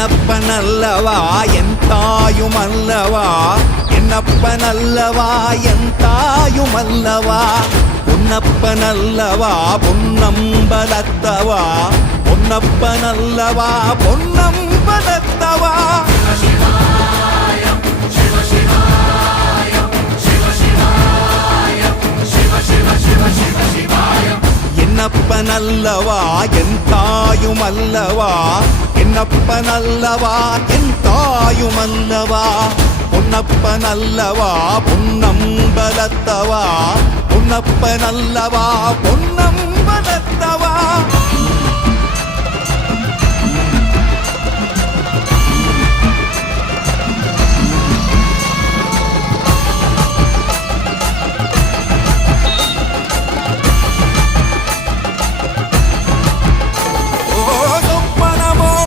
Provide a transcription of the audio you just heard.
என்னப்பனல்லவா என் தாயுமல்லவா, என்னப்பனல்லவா என் தாயுமல்லவா, பொன்னப்பனல்லவா பொன்னம்பலத்தவா, பொன்னப்பனல்லவா பொன்னம்பலத்தவா. என்னப்பனல்லவா என் தாயுமல்லவா, என்னப்பனல்லவா என் தாயுமல்லவா, பொன்னப்பனல்லவா பொன்னம்பலத்தவா, பொன்னப்பனல்லவா பொன்னம்பலத்தவா.